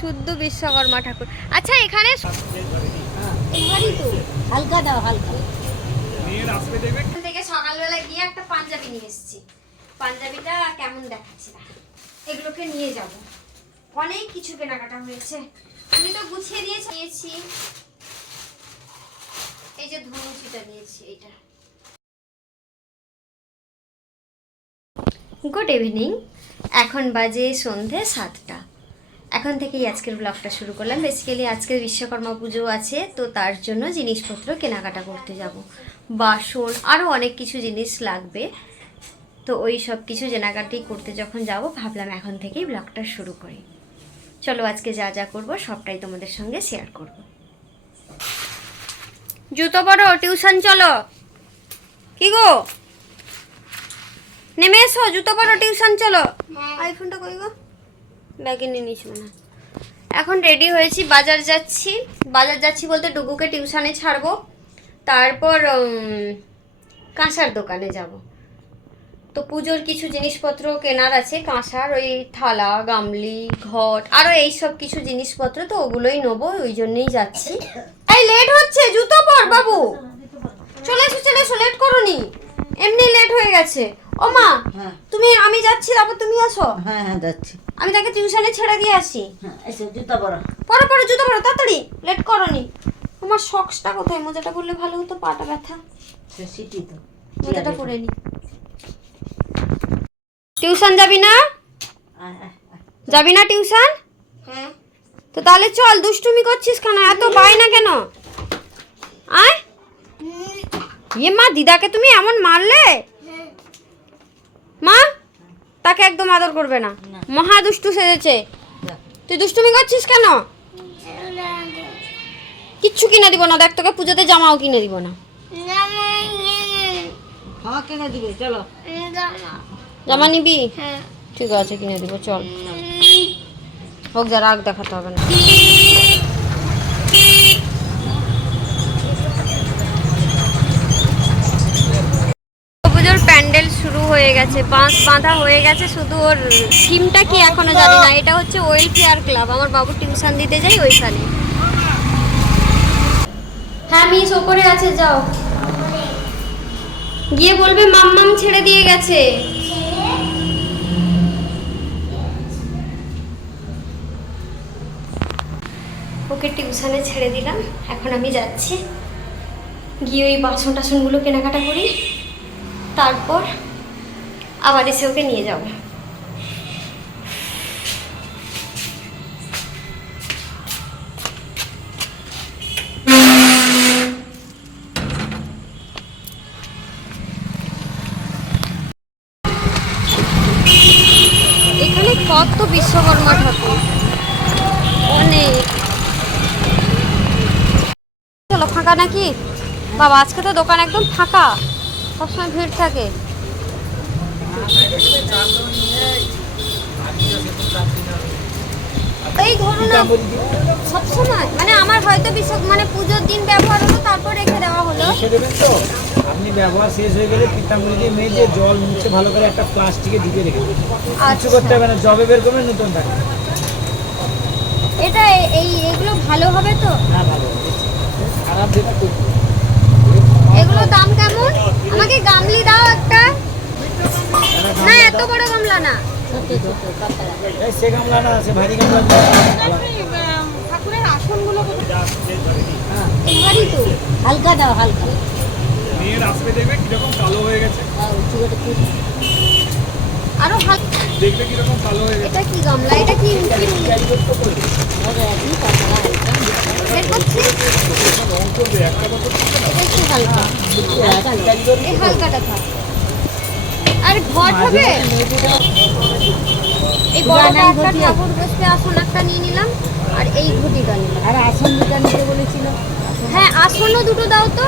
শুদ্ধ বিশ্বকর্মা ঠাকুর। আচ্ছা এখানে হালকা দাও, হালকা এখান থেকে সকালবেলা গিয়ে একটা পাঞ্জাবি নিয়ে এসেছি। পাঞ্জাবিটা কেমন দেখাচ্ছে না, এগুলোকে নিয়ে যাব। অনেক কিছু কেনাকাটা হয়েছে, তুমি তো গুছিয়ে নিয়েছি। এই যে ধনুচিটা নিয়েছি, এইটা। গুড ইভিনিং, এখন বাজে সন্ধে 7টা। এখন থেকেই আজকের ব্লগটা শুরু করলাম। বেসিক্যালি আজকের বিশ্বকর্মা পুজো আছে, তো তার জন্য জিনিসপত্র কেনাকাটা করতে যাব। বাসন আরও অনেক কিছু জিনিস লাগবে, তো ওই সব কিছু কেনাকাটি করতে যখন যাব ভাবলাম এখন থেকেই ব্লগটা শুরু করি। চলো আজকে যা যা করব সবটাই তোমাদের সঙ্গে শেয়ার করব। জুতো পরো, টিউশন চলো। কি গো, নেমে এসো, জুতো পরো, টিউশন চলো। আইফোনটা কই গো, ব্যাগে নিয়ে নিস না। এখন রেডি হয়েছি, বাজার যাচ্ছি বলতে ডুগুকে টিউশনে ছাড়বো, তারপর কাঁসার দোকানে যাব। তো পুজোর কিছু জিনিসপত্র কেনার আছে, কাঁসার ওই থালা, গামলি, ঘট, আরও এইসব কিছু জিনিসপত্র, তো ওগুলোই নেবো, ওই জন্যই যাচ্ছি। এই লেট হচ্ছে, জুতো পর বাবু। চলে এসো, লেট করোনি, এমনি লেট হয়ে গেছে। ও মা, তুমি, আমি যাচ্ছি, তারপর তুমি আসো। হ্যাঁ হ্যাঁ যাচ্ছি। আমি তাকে টিউশনে ছেড়ে দিয়ে আসি। হ্যাঁ এসে জুতা পরো। পরো জুতো পরো, তাড়াতাড়ি, লেট করোনি। তোমার সক্সটা কোথায়? মোজাটা পরলে ভালো হতো, পাটা ব্যথা। সে সিটি তো মোজাটা পরে নি। টিউশন যাবি না? যাবি না টিউশন? হ্যাঁ। তো তাহলে চল, দুষ্টুমি করছিস কেন, এত বায়না কেন? আয় ইয়ে মা, দিদাকে তুমি এমন মারলে? মা, তাকে একদম আদর করবে না, মহা দুষ্টু সেজেছে। তুই দুষ্টুমি করছিস কেন? কিচ্ছু কিনে দিব না, দেখ তোকে পুজোতে জামাও কিনে দিব না। হ্যাঁ কিনে দিবে, চলো। জামা নিবি? ঠিক আছে, কিনে দিব, চল। হোক যা, রাগ দেখাতে হবে না। পুজোর প্যান্ডেল শুরু হয়ে গেছে, বাঁশ বাঁধা হয়ে গেছে, শুধু ওর থিমটা কি এখনো জানি না। এটা হচ্ছে ওয়েলফেয়ার ক্লাব, আমার বাবু টিউশন দিতে যাই ওইখানে। হ্যাঁ মিস ওপরে আছে, যাও গিয়ে বলবে মাম্মাম ছেড়ে দিয়ে গেছে। ওকে টিউশনে ছেড়ে দিলাম, এখন আমি যাচ্ছি, গিয়ে ওই বাসন টাসনগুলো কেনাকাটা করি, তারপর আবার এসে ওকে নিয়ে যাব। এখানে কত বিশ্বকর্মা ঠাকুর, অনেক। চলো, ফাঁকা নাকি বাবা? আজকে তো দোকান একদম ফাঁকা, সবসময় ভিড় থাকে। এই ধরুন সবসময়, মানে আমার হয়তো মানে পুজোর দিন ব্যবহার হলো, তারপর রেখে দেওয়া হলো। রেখে দেবেন তো, আপনি ব্যবহার শেষ হয়ে গেলে পিতাম্বরী দিয়ে মেজে জল মুছে ভালো করে একটা প্লাস্টিকে ঢুকে রেখে দেবেন। কিছু করতে হবে না, জবে বের করবেন, নতুন থাকে। এটা এইগুলো ভালো হবে তো? না ভালো, খারাপ যেটা করবে। এগুলো দাম কেমন? আমাকে গামলি দাও একটা। না এত বড় গামলা না, এই সে গামলা না, সে ভারী গামলা। ঠাকুরের আসনগুলো এবারই তো। হালকা দাও, হালকা। মেয়ের আসবে দেখবে কিরকম কালো হয়ে গেছে, আরো হালকা দেখবে কিরকম কালো হয়ে গেছে। এটা কি গামলা? এটা কি বের করছি? রং করবে একটা বছর এটা একটু হালকা, এই হালকাটা থাক। আর ঘট হবে, এই বড়টা একটা ঠাকুর বসতে আসন একটা নিয়ে নিলাম, আর এই ঘটিটা নিলাম। আর আসন দুটা নিতে বলেছিল। হ্যাঁ আসনও দুটো দাও তো,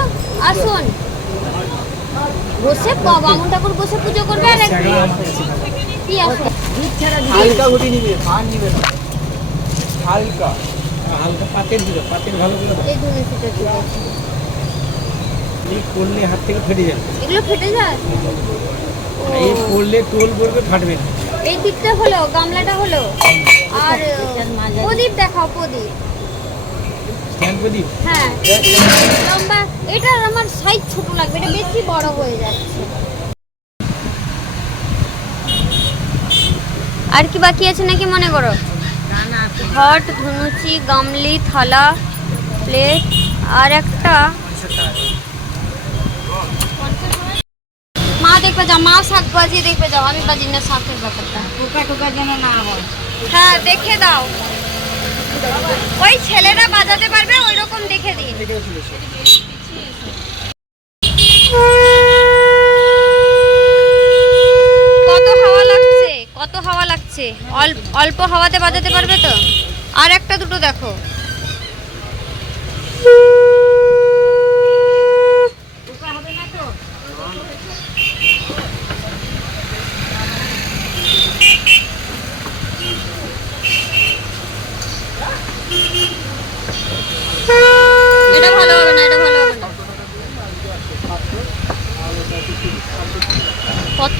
আসন বসে বামুন ঠাকুর বসে পুজো করবে। আর কি আসন? হালকা গুটি নিবে, ফান নিবে না, হালকা হালকা পাতের দিবে, পাতের ভালো করে দাও। এই ধুনুচিটা ঠিক আছে। এই করলে হাত থেকে ফেটে যাবে, এগুলো ফেটে যায়। এই করলে টোল পড়বে, ফাটবে না। এই দিকটা হলো, গামলাটা হলো, আর প্রদীপ দেখাও, প্রদীপ। স্ট্যান্ড প্রদীপ। হ্যাঁ লম্বা, এটা আমার সাইজ ছোট লাগবে, এটা বেশি বড় হয়ে যাচ্ছে। আর কি বাকি আছে নাকি মনে করো? না না, ঘট, ধনুচি, গামলি, থালা, প্লেট, আর একটা মা দেখবে যাও, মা শাক বাজিয়ে দেখবে যাও, আমি বাজি না শাকের ব্যাপারটা। টোকা টোকা যেন না হয়। হ্যাঁ দেখে দাও, ওই ছেলেরা বাজাতে পারবে ওই রকম দেখে দিন। কত হাওয়া লাগছে, কত হাওয়া লাগছে, অল্প হাওয়াতে বাজাতে পারবে তো? আর একটা দুটো দেখো। টোকা হবে না তো? এটা ভালো হবে না, এটা ভালো হবে না। কত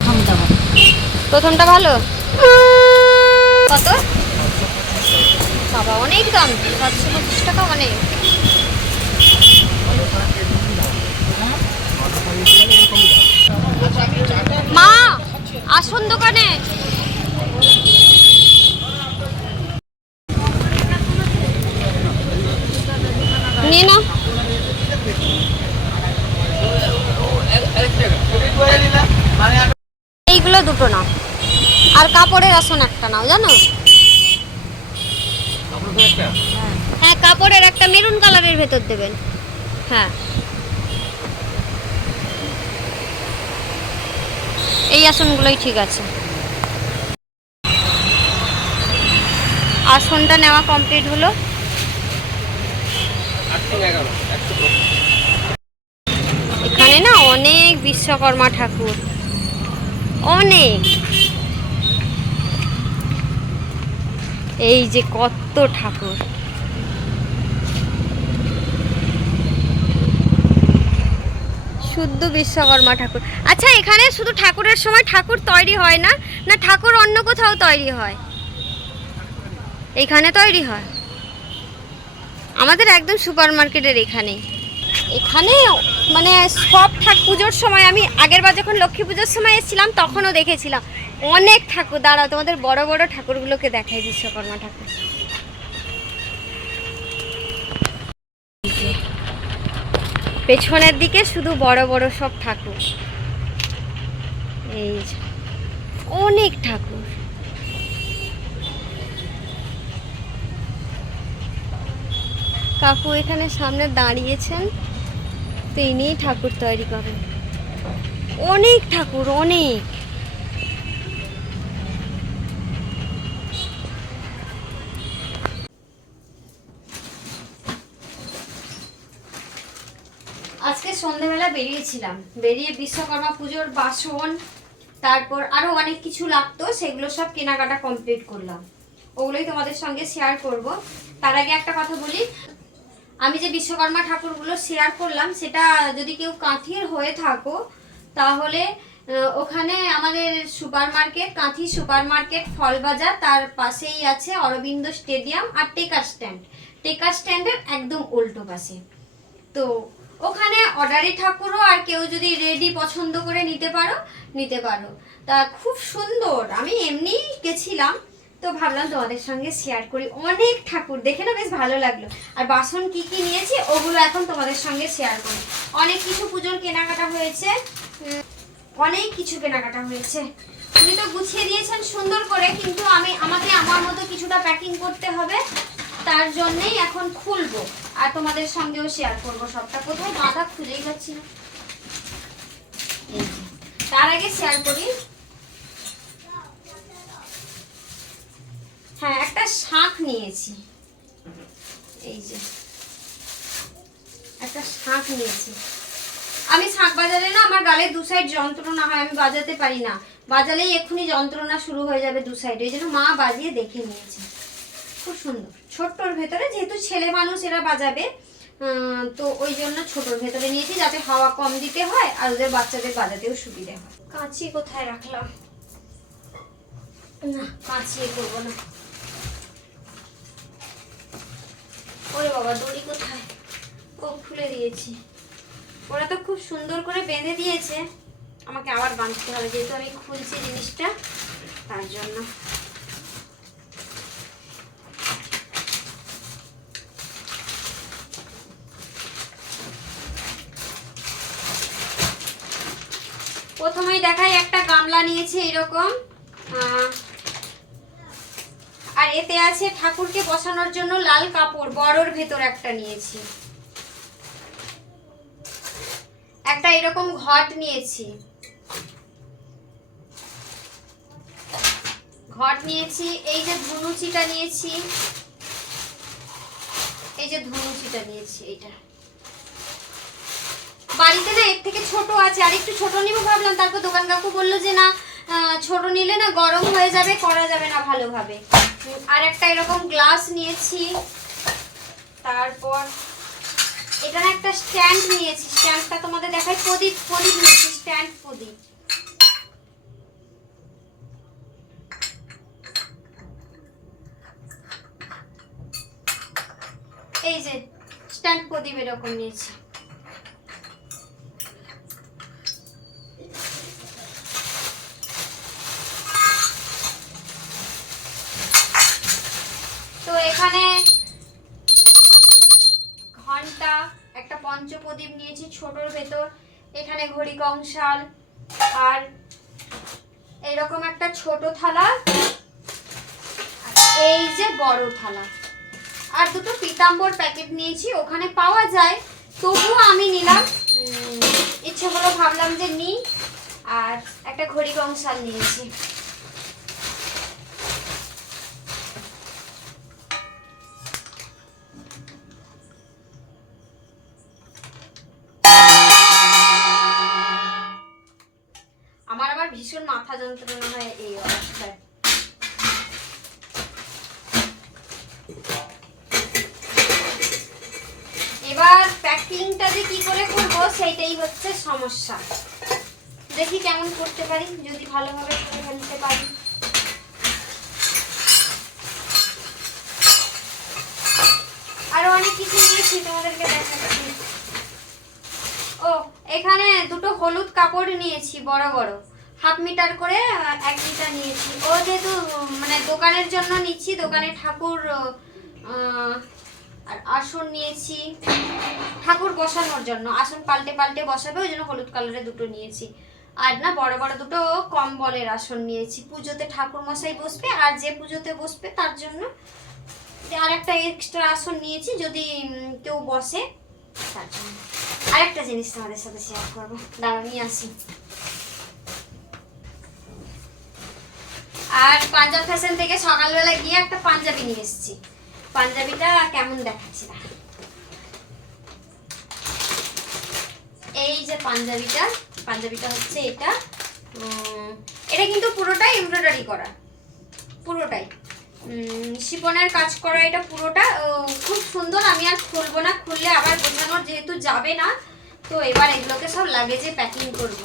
ক্ষমতা হবে। প্রথমটা ভালো। কত বাবা, অনেক দাম, 725 টাকা অনেক। মা আসুন দোকানে। নিয়ে নাও। এইগুলো দুটো নাও, আর কাপড়ের আসন একটা নাও, জানো? হ্যাঁ কাপড়ের একটা মেরুন কালারের ভেতর দেবেন। হ্যাঁ এই আসনগুলোই ঠিক আছে। আসনটা নেওয়া কমপ্লিট হলো। এখানে না অনেক বিশ্বকর্মা ঠাকুর, অনেক। এই যে কত ঠাকুর, শুদ্ধ বিশ্বকর্মা ঠাকুর। আচ্ছা এখানে শুধু ঠাকুরের সময় ঠাকুর তৈরি হয় না, না ঠাকুর অন্য কোথাও তৈরি হয়? এখানে তৈরি হয় আমাদের একদম সুপার মার্কেটের এখানে। এখানে মানে সব পুজোর সময়, আমি আগের বার যখন লক্ষ্মী পুজোর সময় এসেছিলাম তখনও দেখেছিলাম অনেক ঠাকুর। দাঁড়াও তোমাদের বড় বড় ঠাকুরগুলোকে দেখাই, বিশ্বকর্মা ঠাকুর। পেছনের দিকে শুধু বড় বড় সব ঠাকুর, এই যে অনেক ঠাকুর। কাকু এখানে সামনে দাঁড়িয়েছেন, তো ইনিই ঠাকুর তৈরি করেন। অনেক ঠাকুর, অনেক। আজকে সন্ধ্যেবেলা বেরিয়েছিলাম, বেরিয়ে বিশ্বকর্মা পুজোর বাসন, তারপর আরো অনেক কিছু লাগতো, সেগুলো সব কেনাকাটা কমপ্লিট করলাম। ওগুলোই তোমাদের সঙ্গে শেয়ার করব। তার আগে একটা কথা বলি, আমি যে বিশ্বকর্মা ঠাকুরগুলো শেয়ার করলাম, সেটা যদি কেউ কাঁথির হয়ে থাকো তাহলে ওখানে আমাদের supermarket, Kanthi supermarket, ফলবাজার, তার পাশেই আছে অরবিন্দ স্টেডিয়াম আর টেকার স্ট্যান্ড। টেকার স্ট্যান্ডের একদম উল্টো পাশে। তো ওখানে অর্ডারি ঠাকুরও, আর কেউ যদি রেডি পছন্দ করে নিতে পারো, নিতে পারো। তা খুব সুন্দর, আমি এমনি গেছিলাম তো ভাবলাম তোমাদের সঙ্গে শেয়ার করি। অনেক ঠাকুর দেখে না বেশ ভালো লাগলো। আর বাসন কি কি নিয়েছি ওগুলো এখন তোমাদের সঙ্গে শেয়ার করি। অনেক কিছু পুজোর কেনাকাটা হয়েছে, অনেক কিছু কেনাকাটা হয়েছে। উনি তো গুছিয়ে দিয়েছেন সুন্দর করে, কিন্তু আমাকে আমার মতো কিছুটা প্যাকিং করতে হবে, তার জন্যই এখন খুলবো আর তোমাদের সঙ্গেও শেয়ার করবো সবটা। কোথায় বাঁধা খুঁজেই যাচ্ছি না। তার আগে শেয়ার করি, হ্যাঁ একটা শাঁখ নিয়েছি, এই যে একটা শাঁখ নিয়েছি। আমি শাঁখ বাজালে না আমার গালে দু সাইড যন্ত্রণা হয়, আমি বাজাতে পারি না, বাজালেই এক্ষুনি যন্ত্রণা শুরু হয়ে যাবে দু সাইডে। এই জন্য মা বাজিয়ে দেখে নিয়েছে। খুব সুন্দর, ছোট্টর ভেতরে, যেহেতু ছেলে মানুষ এরা বাজাবে, তো ওই জন্য ছোটোর ভেতরে নিয়েছি, যাতে হাওয়া কম দিতে হয় আর ওদের বাচ্চাদের বাজাতেও সুবিধে হয়। কাঁচি কোথায় রাখলাম? না, কাঁচি করবো না। ওরে বাবা, দড়ি কোথায়? ও, খুলে দিয়েছি। ওরা তো খুব সুন্দর করে বেঁধে দিয়েছে, আমাকে আবার বাঁধতে হবে যেহেতু আমি খুলছি জিনিসটা, তার জন্য। প্রথমেই দেখাই, একটা গামলা নিয়েছি এরকম, আর এতে আছে ঠাকুরকে বসানোর জন্য লাল কাপড়, বড়র ভেতর একটা নিয়েছি। একটা এরকম ঘট নিয়েছি, এই যে ধনুচিটা নিয়েছি, এইটা বাড়িতে না এর থেকে ছোট আছে, আর একটু ছোট নিব ভাবলাম, তারপর দোকান কাকু বললো যে না, ছোট নিলে না গরম হয়ে যাবে, করা যাবে না ভালোভাবে। আর একটা এরকম গ্লাস নিয়েছি। তারপর এটা না একটা স্ট্যান্ড নিয়েছি, স্ট্যান্ডটা তোমাদের দেখাই। প্রদীপ নিয়েছি, স্ট্যান্ড প্রদীপ। এই যে স্ট্যান্ড প্রদীপ এরকম নিয়েছি। তো এখানে ঘন্টা, একটা পঞ্চপ্রদীপ নিয়েছি ছোটর ভেতর, এখানে ঘড়ি কংসাল, আর এরকম একটা ছোট থালা, এই যে বড় থালা, আর দুটো পিতাম্বর প্যাকেট নিয়েছি। ওখানে পাওয়া যায়, তবুও আমি নিলাম, ইচ্ছে হলো ভাবলাম যে নিই। আর একটা ঘড়ি কংসাল নিয়েছি। আমার আবার ভীষণ মাথা যন্ত্রণা হয় এই অবস্থায়। এবার প্যাকিংটা যে কি করে করব সেইটাই হচ্ছে সমস্যা। দেখি কেমন করতে পারি, যদি ভালোভাবে করে ফেলতে পারি। আরো অনেক কিছু নিয়েছি, তোমাদেরকে দেখাচ্ছি। ও, এখানে দুটো হলুদ কাপড় নিয়েছি, বড় বড়, 1/2 মিটার করে 1 মিটার নিয়েছি। ও যেহেতু মানে দোকানের জন্য নিচ্ছি, দোকানে ঠাকুর আর আসন নিয়েছি, ঠাকুর বসানোর জন্য আসন পাল্টে পাল্টে বসাবে, ওই জন্য হলুদ কালারের দুটো নিয়েছি। আর না বড় বড় দুটো কম্বলের আসন নিয়েছি, পুজোতে ঠাকুর মশাই বসবে আর যে পুজোতে বসবে তার জন্য। আর একটা এক্সট্রা আসন নিয়েছি যদি কেউ বসে তার জন্য। আরেকটা জিনিস তোমাদের সাথে শেয়ার করবো, দাঁড়াও নিয়ে আসি। আর পাঞ্জাব ফ্যাশন থেকে সকালবেলা গিয়ে একটা পাঞ্জাবি নিয়ে এসেছি। পাঞ্জাবিটা কেমন দেখাচ্ছি না, এই যে পাঞ্জাবিটা হচ্ছে এটা। এটা কিন্তু পুরোটাই এমব্রয়ডারি করা, পুরোটাই শিফনের কাজ করা, এটা পুরোটা খুব সুন্দর। আমি আর খুলবো না, খুললে আবার বোঝানোর যেহেতু যাবে না, তো এবার এগুলোকে সব লাগেজে প্যাকিং করব।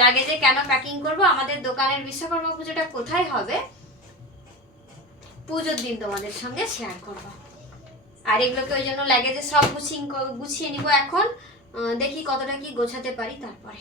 লাগেজে কেন প্যাকিং করব, আমাদের দোকানের বিশ্বকর্মা পুজোটা কোথায় হবে পুজোর দিন তোমাদের সঙ্গে শেয়ার করব। আর এগুলোকে ওই জন্য লাগেজে সব গুছিয়ে নিব। এখন দেখি কতটা কি গোছাতে পারি তারপরে।